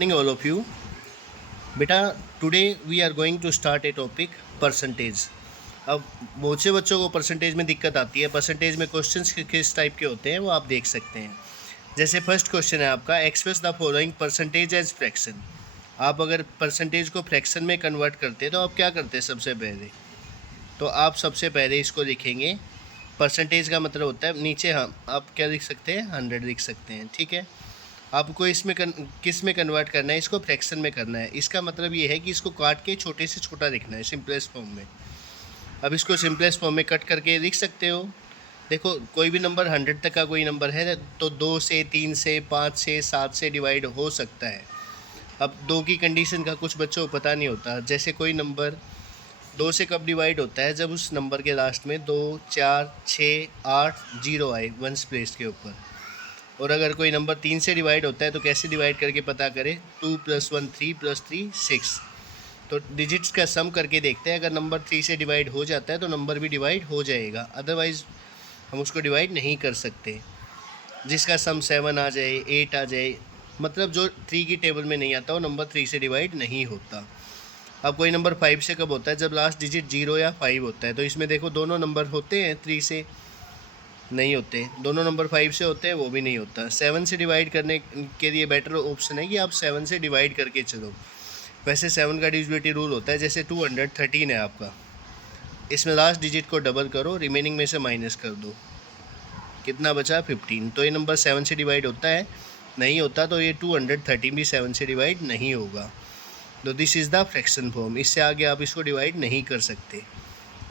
Morning all of you. बेटा today we are going to start a topic percentage. अब बहुत से बच्चों को परसेंटेज में दिक्कत आती है। परसेंटेज में क्वेश्चंस किस टाइप के होते हैं वो आप देख सकते हैं। जैसे फर्स्ट क्वेश्चन है आपका, express the following percentage as fraction. आप अगर परसेंटेज को फ्रैक्शन में कन्वर्ट करते हैं तो आप क्या करते हैं सबसे पहले? तो आप सबसे पहले इसको लिखेंगे। परसेंटेज का मतलब होता है नीचे हम आप क्या लिख सकते हैं, 100 लिख सकते हैं। ठीक है, आपको इसमें किस में कन्वर्ट करना है, इसको फ्रैक्शन में करना है। इसका मतलब ये है कि इसको काट के छोटे से छोटा लिखना है सिंपलेस्ट फॉर्म में। अब इसको सिंपलेस्ट फॉर्म में कट करके लिख सकते हो। देखो कोई भी नंबर 100 तक का कोई नंबर है तो 2 से, 3 से, 5 से, 7 से डिवाइड हो सकता है। अब 2 की कंडीशन का कुछ बच्चों को पता नहीं होता। जैसे कोई नंबर 2 से कब डिवाइड होता है, जब उस नंबर के लास्ट में 2, 4, 6, 8 जीरो आए वंस प्लेस के ऊपर। और अगर कोई नंबर 3 से डिवाइड होता है तो कैसे डिवाइड करके पता करें? 2 + 1 3 + 3 6। तो डिजिट्स का सम करके देखते हैं। अगर नंबर 3 से डिवाइड हो जाता है तो नंबर भी डिवाइड हो जाएगा, अदरवाइज़ हम उसको डिवाइड नहीं कर सकते। जिसका सम 7 आ जाए, 8 आ जाए, मतलब जो 3 की टेबल में नहीं आता वो नंबर 3 से डिवाइड नहीं होता। अब कोई नंबर 5 से कब होता है? जब लास्ट डिजिट 0 या 5 होता है। तो इसमें देखो दोनों नंबर होते हैं 3 से, नहीं होते। दोनों नंबर 5 से होते हैं, वो भी नहीं होता। 7 से डिवाइड करने के लिए बेटर ऑप्शन है कि आप 7 से डिवाइड करके चलो। वैसे 7 का डिविजिबिलिटी रूल होता है, जैसे 213 है आपका, इसमें लास्ट डिजिट को डबल करो, रिमेनिंग में से माइनस कर दो, कितना बचा? 15। तो ये नंबर 7 से डिवाइड होता है? नहीं होता। तो ये 213 भी 7 से डिवाइड नहीं होगा। तो this is the fraction form. इससे आगे आप इसको डिवाइड नहीं कर सकते।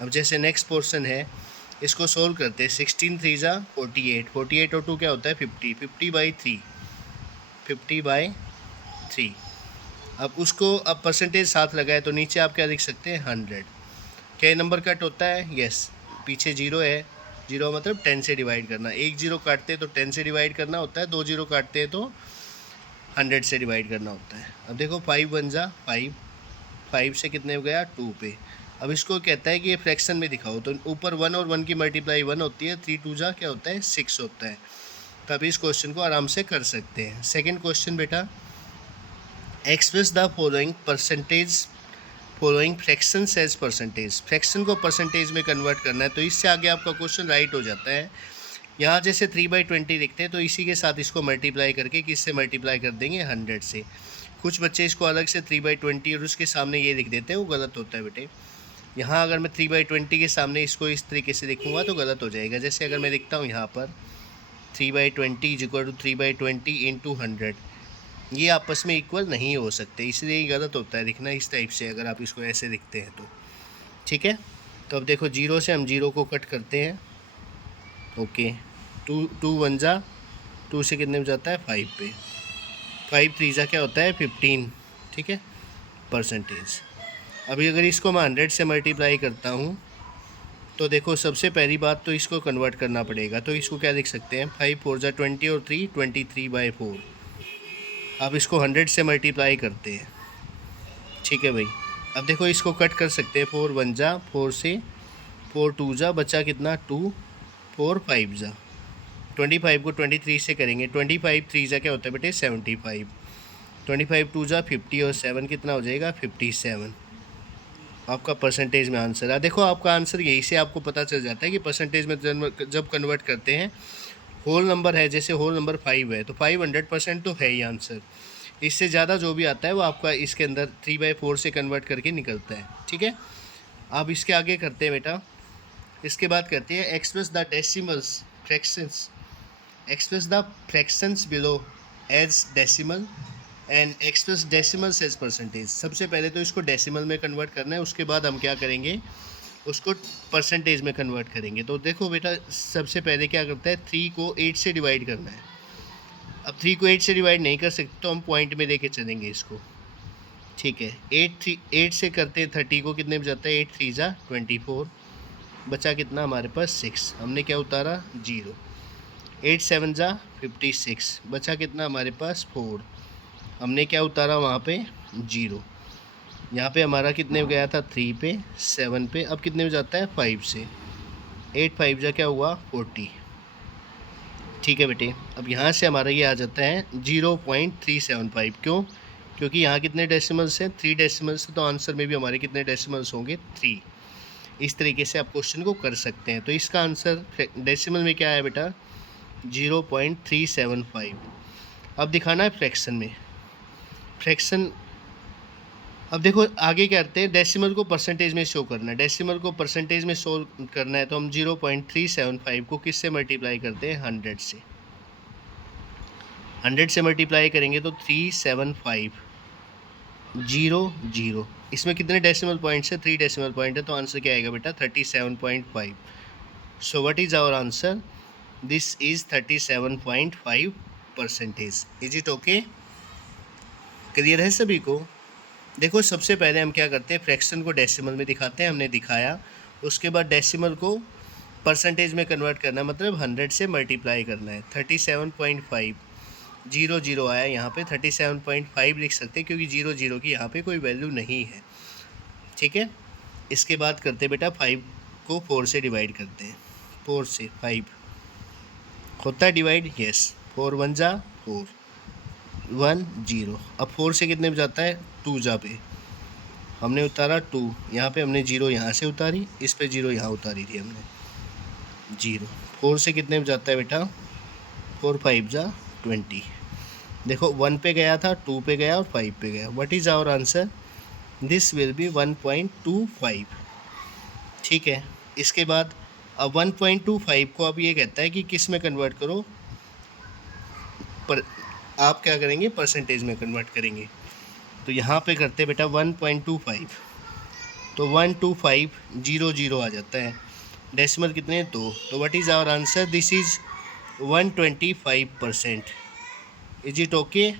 अब जैसे नेक्स्ट पोर्शन है, इसको सोल्व करते हैं। 16 3 ज़ा 48, 48 और 2 क्या होता है? 50, 50/3, 50/3। अब उसको अब परसेंटेज साथ लगाए तो नीचे आप क्या लिख सकते हैं? 100। क्या नंबर कट होता है? यस। पीछे 0 है, 0 मतलब 10 से डिवाइड करना। 1 0 काटते हैं तो 10 से डिवाइड करना होता है, 2 0 काटते हैं तो 100 से डिवाइड करना होता है। अब देखो 5 1 ज़ा 5, 5 से कितने हो गया? 2 पे। अब इसको कहता है कि ये फ्रैक्शन में दिखाओ, तो ऊपर 1 और 1 की मल्टीप्लाई 1 होती है, 3 2 जा क्या होता है? 6 होता है। तब इस क्वेश्चन को आराम से कर सकते हैं। सेकंड क्वेश्चन बेटा, express the following percentage following fractions as percentage. Fraction को परसेंटेज में कन्वर्ट करना है, तो इससे आगे आपका क्वेश्चन राइट हो जाता है। यहाँ जैसे 3/20 लिखते हैं तो इसी के साथ इसको मल्टीप्लाई करके किससे मल्टीप्लाई कर देंगे? 100 से। कुछ बच्चे इसको अलग से 3/20 और उसके सामने ये लिख देते हैं, वो गलत होता है बेटे। यहाँ अगर मैं 3/20 के सामने इसको इस तरीके से लिखूँगा तो गलत हो जाएगा। जैसे अगर मैं लिखता हूँ यहाँ पर 3/20 = 3/20 × 100, ये आपस में इक्वल नहीं हो सकते, इसलिए ये गलत होता है लिखना इस टाइप से, अगर आप इसको ऐसे लिखते हैं तो। ठीक है, तो अब देखो 0 से हम 0 को कट करते हैं। ओके, 2 1 ज़ा 2 से कितने में जाता है? 5 पे। 5 3 ज़ा क्या होता है? 15। ठीक है, परसेंटेज। अभी अगर इसको मैं 100 से मल्टीप्लाई करता हूँ तो देखो सबसे पहली बात तो इसको कन्वर्ट करना पड़ेगा। तो इसको क्या लिख सकते हैं? 5 4 ज़ा 20 और 3 23/4। अब इसको 100 से मल्टीप्लाई करते हैं। ठीक है भाई, अब देखो इसको कट कर सकते हैं। 4 1 ज़ा 4 से, 4 2 ज़ा बचा कितना? 2, 4 5 ज़ा 25 को 23 से करेंगे। 25 3 ज़ा क्या होता है बेटे? 75। 25 2 ज़ा 50 और 7 कितना हो जाएगा? 57। आपका परसेंटेज में आंसर है। देखो आपका आंसर यही से आपको पता चल जाता है कि परसेंटेज में जब कन्वर्ट करते हैं, होल नंबर है, जैसे होल नंबर 5 है तो 500% तो है ही आंसर। इससे ज़्यादा जो भी आता है वो आपका इसके अंदर 3/4 से कन्वर्ट करके निकलता है। ठीक है, अब इसके आगे करते हैं बेटा। इसके बाद करते हैं express the decimals fractions. Express the fractions below as decimal and express decimals as percentage. सबसे पहले तो इसको डेसिमल में कन्वर्ट करना है, उसके बाद हम क्या करेंगे? उसको परसेंटेज में कन्वर्ट करेंगे। तो देखो बेटा सबसे पहले क्या करता है? 3 को 8 से डिवाइड करना है। अब 3 को 8 से डिवाइड नहीं कर सकते तो हम पॉइंट में लेके चलेंगे इसको। ठीक है, 8 से करते हैं 30 को, कितने में जाता है? 8 3 ज़ा 24, बचा कितना हमारे पास? 6। हमने क्या उतारा? 0। 8 7 ज़ा 56, बचा कितना हमारे पास? 4। हमने क्या उतारा वहाँ पे? 0। यहाँ पे हमारा कितने में गया था? 3 पे, 7 पे। अब कितने में जाता है? 5 से। 8 5 ज़ा क्या हुआ? 40। ठीक है बेटे, अब यहाँ से हमारा ये आ जाता है 0.375। क्यों? क्योंकि यहाँ कितने डेसिमल्स हैं, 3 डेसिमल्स, तो आंसर में भी हमारे कितने डेसिमल्स होंगे, 3। इस तरीके से आप क्वेश्चन को कर सकते हैं। तो इसका आंसर डेसिमल में क्या है बेटा, 0.375। अब दिखाना है फ्रैक्शन में। फ्रैक्शन, अब देखो आगे क्या करते हैं, डेसिमल को परसेंटेज में शो करना है। डेसिमल को परसेंटेज में शो करना है तो हम 0.375 को किससे मल्टीप्लाई करते हैं, 100 से। 100 से मल्टीप्लाई करेंगे तो 375 0 इसमें कितने डेसिमल पॉइंट्स है, 3 डेसिमल पॉइंट है, तो आंसर क्या आएगा बेटा, 37.5। So what is our answer, this is 37.5%। Is it okay, clear है सभी को। देखो सबसे पहले हम क्या करते हैं, फ्रैक्शन को डेसिमल में दिखाते हैं, हमने दिखाया। उसके बाद डेसिमल को परसेंटेज में कन्वर्ट करना, मतलब 100 से मल्टीप्लाई करना है। 37.5 0 आया यहाँ पे, 37.5 लिख सकते हैं क्योंकि 0 की यहाँ पे कोई वैल्यू नहीं है, ठीक है। इसके बाद करते हैं बेटा 5 को 4 से डिवाइड करते हैं। 4 से 5 होता है डिवाइड, यस। 4 1 जा 4 1 0। अब 4 से कितने में जाता है, 2 जा पे हमने उतारा 2, यहाँ पे हमने 0 यहाँ से उतारी, इस पे 0 यहाँ उतारी थी हमने, 0। 4 से कितने में जाता है बेटा, 4 5 जा 20। देखो 1 पे गया था, 2 पे गया और 5 पे गया। What is our answer, this will be 1.25, ठीक है। इसके बाद अब 1.25 को अब ये कहता है कि किस में कन्वर्ट करो, पर आप क्या करेंगे, परसेंटेज में कन्वर्ट करेंगे। तो यहाँ पे करते बेटा 1.25, तो 125 0 आ जाता है। डेसिमल कितने, 2। तो what is our answer, this is 125%। Is it okay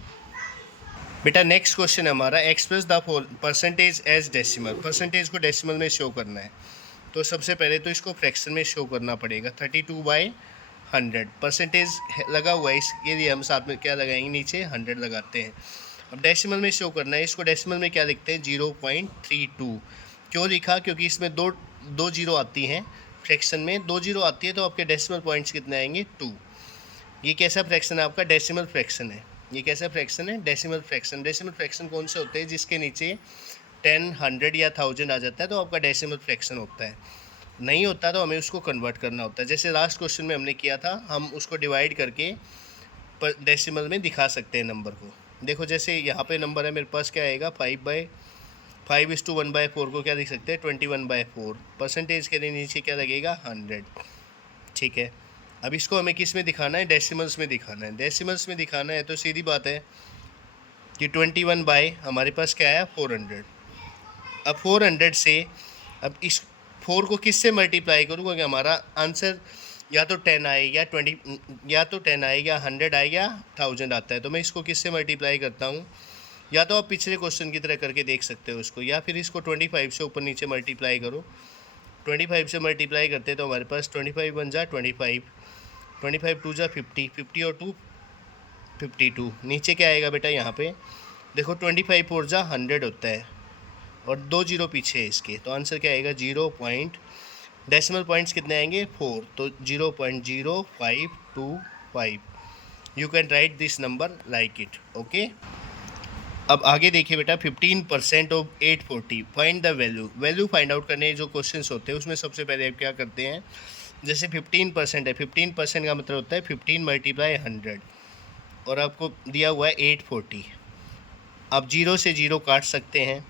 बेटा। नेक्स्ट क्वेश्चन है हमारा, express the percentage as decimal. Percentage को डेसिमल में शो करना है, तो सबसे पहले तो इसको फ्रैक्शन में शो करना पड़ेगा। 32/100 परसेंटेज लगा हुआ है, इसके लिए हम साथ में क्या लगाएंगे, नीचे 100 लगाते हैं। अब डेसिमल में शो करना है, इसको डेसिमल में क्या लिखते हैं, 0.32। क्यों लिखा, क्योंकि इसमें दो जीरो आती हैं, फ्रैक्शन में 2 जीरो आती है, तो आपके डेसिमल पॉइंट्स कितने आएंगे, 2। ये कैसा फ्रैक्शन है आपका, डेसिमल फ्रैक्शन है। ये कैसा फ्रैक्शन है, डेसिमल फ्रैक्शन। डेसिमल फ्रैक्शन कौन से होते हैं, जिसके नीचे 10 100 या 1000 आ जाता है, तो आपका डेसिमल फ्रैक्शन होता है। नहीं होता तो हमें उसको कन्वर्ट करना होता है। जैसे लास्ट क्वेश्चन में हमने किया था, हम उसको डिवाइड करके डेसिमल में दिखा सकते हैं नंबर को। देखो जैसे यहाँ पे नंबर है मेरे पास, क्या आएगा, 5/5:1/4 को क्या लिख सकते हैं, 21/4। परसेंटेज के लिए नीचे क्या लगेगा, 100, ठीक है। अब इसको हमें किस में दिखाना है, डेसिमल्स में दिखाना है। डेसिमल्स में दिखाना है तो सीधी बात है कि 21 बाय हमारे पास क्या आया, 400। अब 400 से अब इस 4 को किस से मल्टीप्लाई करूँ, क्योंकि हमारा आंसर या तो 10 आए या 20, या तो 10 आए या 100 आए या 1000 आता है। तो मैं इसको किस से मल्टीप्लाई करता हूँ, या तो आप पिछले क्वेश्चन की तरह करके देख सकते हो उसको, या फिर इसको 25 से ऊपर नीचे मल्टीप्लाई करो। 25 से मल्टीप्लाई करते तो हमारे पास 25 1 जा 25, 25 2 जा 50, 50 और 2 52। नीचे क्या आएगा बेटा, यहाँ पे देखो 25 4 जा 100 होता है, और 2 जीरो पीछे है इसके, तो आंसर क्या आएगा, 0 पॉइंट, डेसिमल पॉइंट्स कितने आएंगे, 4, तो 0.0525। You can write this number like it, okay. अब आगे देखिए बेटा, 15% of 840, find the value. Value find out करने जो क्वेश्चंस होते हैं उसमें सबसे पहले आप क्या करते हैं, जैसे 15% है, 15% का मतलब होता है 15 × 100, और आपको दिया हुआ है 840। आप 0 से 0 काट सकते हैं।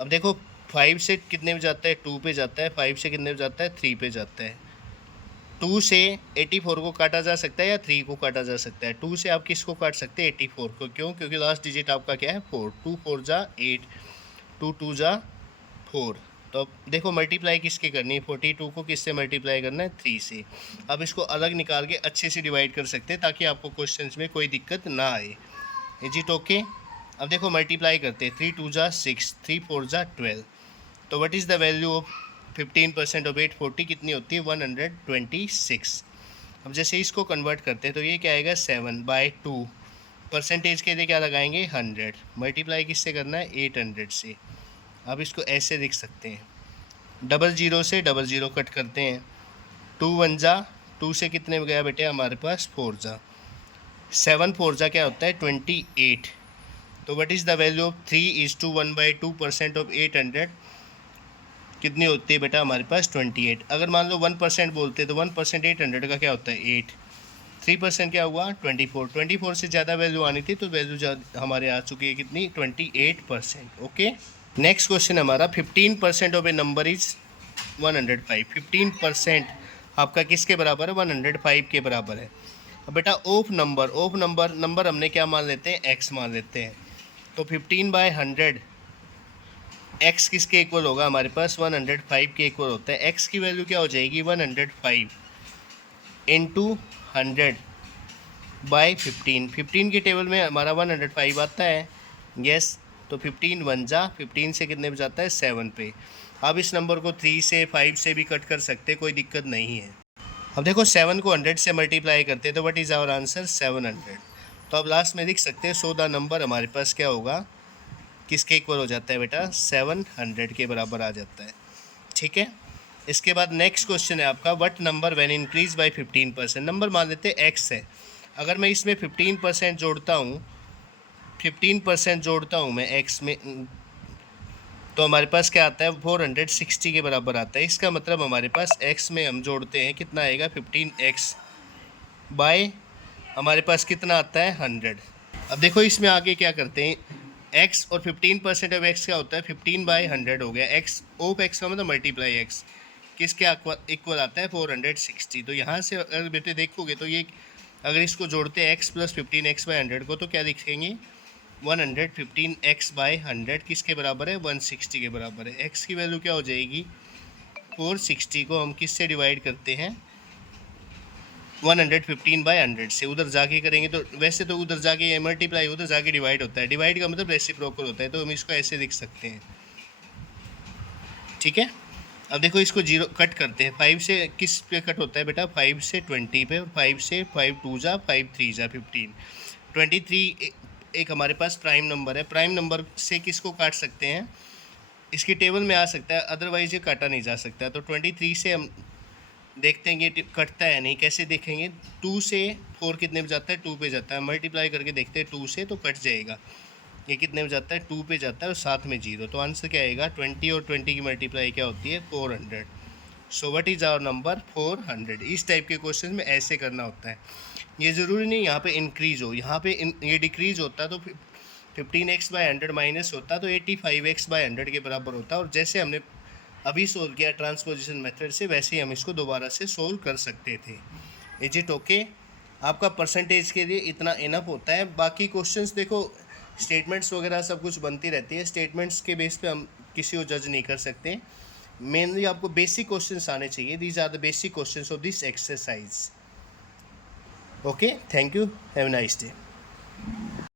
अब देखो 5 से कितने में जाता है, 2 पे जाता है। 5 से कितने में जाता है, 3 पे जाता है। 2 से 84 को काटा जा सकता है या 3 को काटा जा सकता है। 2 से आप किसको काट सकते हैं, 84 को। क्यों, क्योंकि लास्ट डिजिट आपका क्या है, 4। 2 4 जा 8, 2 2 जा 4। तो अब देखो मल्टीप्लाई किसके करनी है, 42 को किससे मल्टीप्लाई करना है, 3 से। अब इसको अलग निकाल के अच्छे से डिवाइड कर सकते हैं ताकि आपको क्वेश्चंस में कोई दिक्कत ना आए। Is it okay. अब देखो मल्टीप्लाई करते हैं, 3 2 जा 6, 3 4 जा 12। तो what is the value of 15% of 840 कितनी होती है, 126। अब जैसे इसको कन्वर्ट करते हैं तो ये क्या आएगा, 7/2। परसेंटेज के लिए क्या लगाएंगे, 100। मल्टीप्लाई किससे करना है, 800 से। अब इसको ऐसे लिख सकते हैं, 00 से 00 कट करते हैं। 2 1 जा 2 से कितने में गया बेटे, हमारे पास 4 जा। 7 4 जा क्या होता है, 28। तो what is the value of 3:1/2% of 800 कितनी होती है बेटा हमारे पास 28। अगर मान लो 1% बोलते हैं तो 1% 800 का क्या होता है 8। 3% क्या हुआ 24। 24 से ज़्यादा वैल्यू आनी थी तो वैल्यू हमारे आ चुकी है कितनी 28%। ओके, नेक्स्ट क्वेश्चन हमारा 15% ऑफ ए नंबर इज 105। 15% आपका किसके बराबर है 105 के बराबर है। अब बेटा ऑफ नंबर हमने क्या मान लेते हैं x मान लेते हैं। तो 15/100 x किसके इक्वल होगा हमारे पास 105 के इक्वल होता है। x की वैल्यू क्या हो जाएगी 105 इंटू 100/15। 15 के टेबल में हमारा 105 आता है यस। तो 15 1 जा 15 से कितने पे जाता है 7 पे। अब इस नंबर को 3 से 5 से भी कट कर सकते, कोई दिक्कत नहीं है। अब देखो 7 को 100 से मल्टीप्लाई करते हैं तो व्हाट इज़ आवर आंसर 700। तो अब लास्ट में लिख सकते हैं सो द नंबर हमारे पास क्या होगा किसके इक्वल हो जाता है बेटा 700 के बराबर आ जाता है। ठीक है, इसके बाद नेक्स्ट क्वेश्चन है आपका what number when increase by 15%। Number मान लेते हैं x है। अगर मैं इसमें 15% जोड़ता हूँ 15% जोड़ता हूँ मैं x में तो हमारे पास क्या आता है 460 के बराबर आता है। इसका मतलब हमारे पास x में हम जोड़ते हैं कितना आएगा 15x बाय हमारे पास कितना आता है 100। अब देखो इसमें आगे क्या करते हैं x और 15% ऑफ x क्या होता है 15/100 हो गया। x ऑफ x का मतलब मल्टीप्लाई x किसके इक्वल आता है 460। तो यहाँ से अगर बेटे देखोगे तो ये अगर इसको जोड़ते हैं x + 15x/100 को तो क्या लिखेंगे 115x/100 किसके बराबर है 160 के बराबर है। x की वैल्यू क्या हो जाएगी 460 को हम किससे डिवाइड करते हैं 115/100 से। उधर जाके करेंगे तो वैसे तो उधर जाके ये मल्टीप्लाई उधर जाके डिवाइड होता है, डिवाइड का मतलब रेसिप्रोकल होता है, तो हम इसको ऐसे लिख सकते हैं। ठीक है, अब देखो इसको 0 कट करते हैं। 5 से किस पे कट होता है बेटा 5 से 20 पे, और 5 से 5 2 जा 5 3 जा 15। 23 एक हमारे पास प्राइम नंबर है। प्राइम नंबर से किसको काट सकते हैं इसकी टेबल में आ सकता है, अदरवाइज ये काटा नहीं जा सकता। तो 23 से हम देखते हैं कि कटता है नहीं, कैसे देखेंगे 2 से 4 कितने पे जाता है 2 पे जाता है। मल्टीप्लाई करके देखते हैं 2 से तो कट जाएगा। ये कितने पे जाता है 2 पे जाता है और साथ में 0। तो आंसर क्या आएगा 20 और 20 की मल्टीप्लाई क्या होती है 400। So what is our number 400। इस टाइप के क्वेश्चन में ऐसे करना होता है। ये ज़रूरी नहीं यहाँ पे इंक्रीज़ हो, यहाँ पे ये डिक्रीज़ होता तो 15x/100 माइनस होता तो 85x/100 के बराबर होता। और जैसे हमने अभी सोल्व किया ट्रांसपोजिशन मेथड से वैसे ही हम इसको दोबारा से सोल्व कर सकते थे। Is it okay? आपका परसेंटेज के लिए इतना इनफ होता है। बाकी क्वेश्चंस देखो स्टेटमेंट्स वगैरह सब कुछ बनती रहती है, स्टेटमेंट्स के बेस पे हम किसी को जज नहीं कर सकते। मेनली आपको बेसिक क्वेश्चंस आने चाहिए। These are the basic questions of this exercise. Okay, thank you, have a nice day.